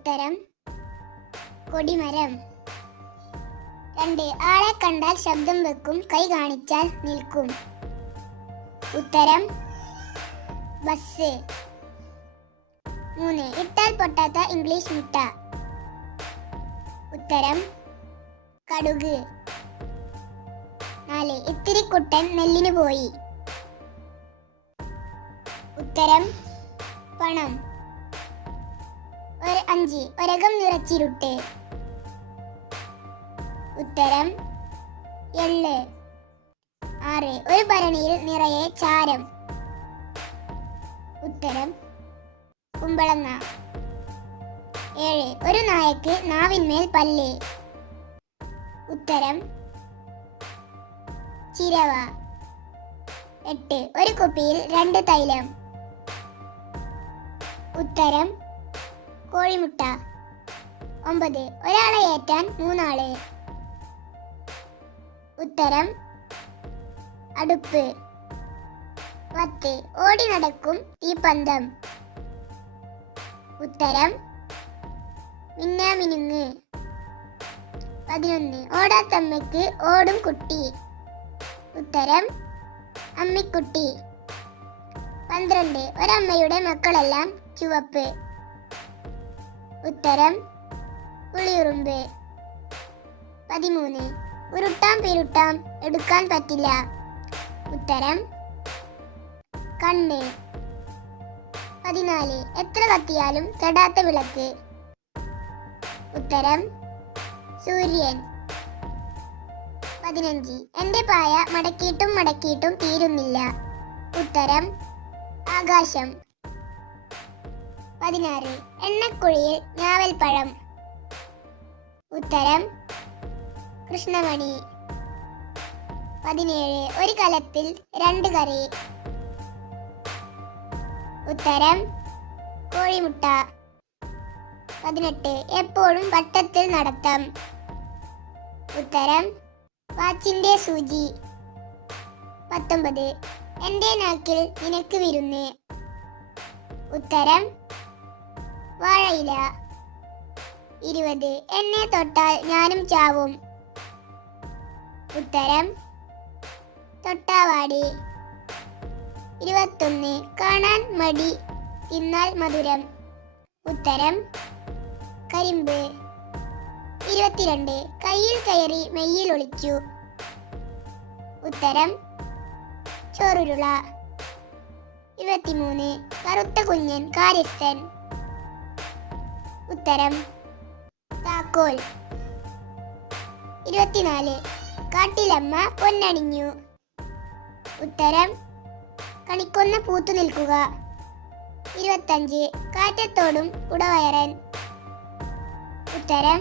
ഉത്തരം കൊടിമരം. 2. ആളെ കണ്ടാൽ ശബ്ദം വെക്കും, കൈ കാണിച്ചാൽ നിൽക്കും. ഉത്തരം ബസ്. 3. ഇട്ടാൽ പൊട്ടാത്ത ഇംഗ്ലീഷ് മുട്ട. ഉത്തരം കടുക്. 4. ഇത്തിരി കുട്ടൻ നെല്ലിന് പോയി. ഉത്തരം പണം. 5. ഒരകം നിറച്ചിരുട്ട്. ഉത്തരം എള്ള്. 6. ഒരു ഭരണിയിൽ നിറയെ ചാരം. ഉത്തരം കുമ്പളങ്ങ. 7. ഒരു നായക്ക് നാവിന്മേൽ പല്ല്. ഉത്തരം ചിരവ. 8. ഒരു കുപ്പിയിൽ 2 തൈലം. ഉത്തരം കോഴിമുട്ട. 9. ഒരാളെ ഏറ്റാൻ 3 ആള്. ഉത്തരം അടുപ്പ്. 10. ഓടി നടക്കും തീപ്പന്തം. ഉത്തരം മിന്നാമിനുങ്ങ്. 11. ഓടാത്തമ്മയ്ക്ക് ഓടും കുട്ടി. ഉത്തരം അമ്മിക്കുട്ടി. 12. ഒരമ്മയുടെ മക്കളെല്ലാം ചുവപ്പ്. ഉത്തരം പുളിയുറുമ്പ്. 13. ഉരുട്ടാം പിരുട്ടാം എടുക്കാൻ പറ്റില്ല. ഉത്തരം കണ്ണ്. 14. എത്ര കത്തിയാലും കെടാത്ത വിളക്ക്. ഉത്തരം സൂര്യൻ. 15. എന്റെ പായ മടക്കിയിട്ടും മടക്കിയിട്ടും തീരുന്നില്ല. ഉത്തരം ആകാശം. 16. എണ്ണക്കുഴിയിൽ ഞാവൽപ്പഴം. ഉത്തരം കൃഷ്ണമണി. 17. ഒരു കലത്തിൽ 2 കറി. ഉത്തരം കോഴിമുട്ട. 18. എപ്പോഴും വട്ടത്തിൽ നടത്തം. ഉത്തരം വാച്ചിന്റെ സൂചി. 19. എന്റെ നാക്കിൽ നിനക്ക് വിരുന്ന്. ഉത്തരം വാഴയില. 20. എന്നെ തൊട്ടാൽ ഞാനും ചാവും. ഉത്തരം തൊട്ടാവാടി. 21. കാണാൻ മടി, തിന്നാൽ മധുരം. ഉത്തരം കരിമ്പ്. 22. കയ്യിൽ കയറി മെയ്യിൽ ഒളിച്ചു. ഉത്തരം ചോറുരുള. 23. കറുത്ത കുഞ്ഞൻ കാര്യസ്ഥൻ. ഉത്തരം താക്കോൽ. 24. കാട്ടിലമ്മ പൊന്നണിഞ്ഞു. ഉത്തരം കണിക്കൊന്ന പൂത്തു നിൽക്കുക. 25. കാറ്റത്തോടും കുടവയറൻ. ഉത്തരം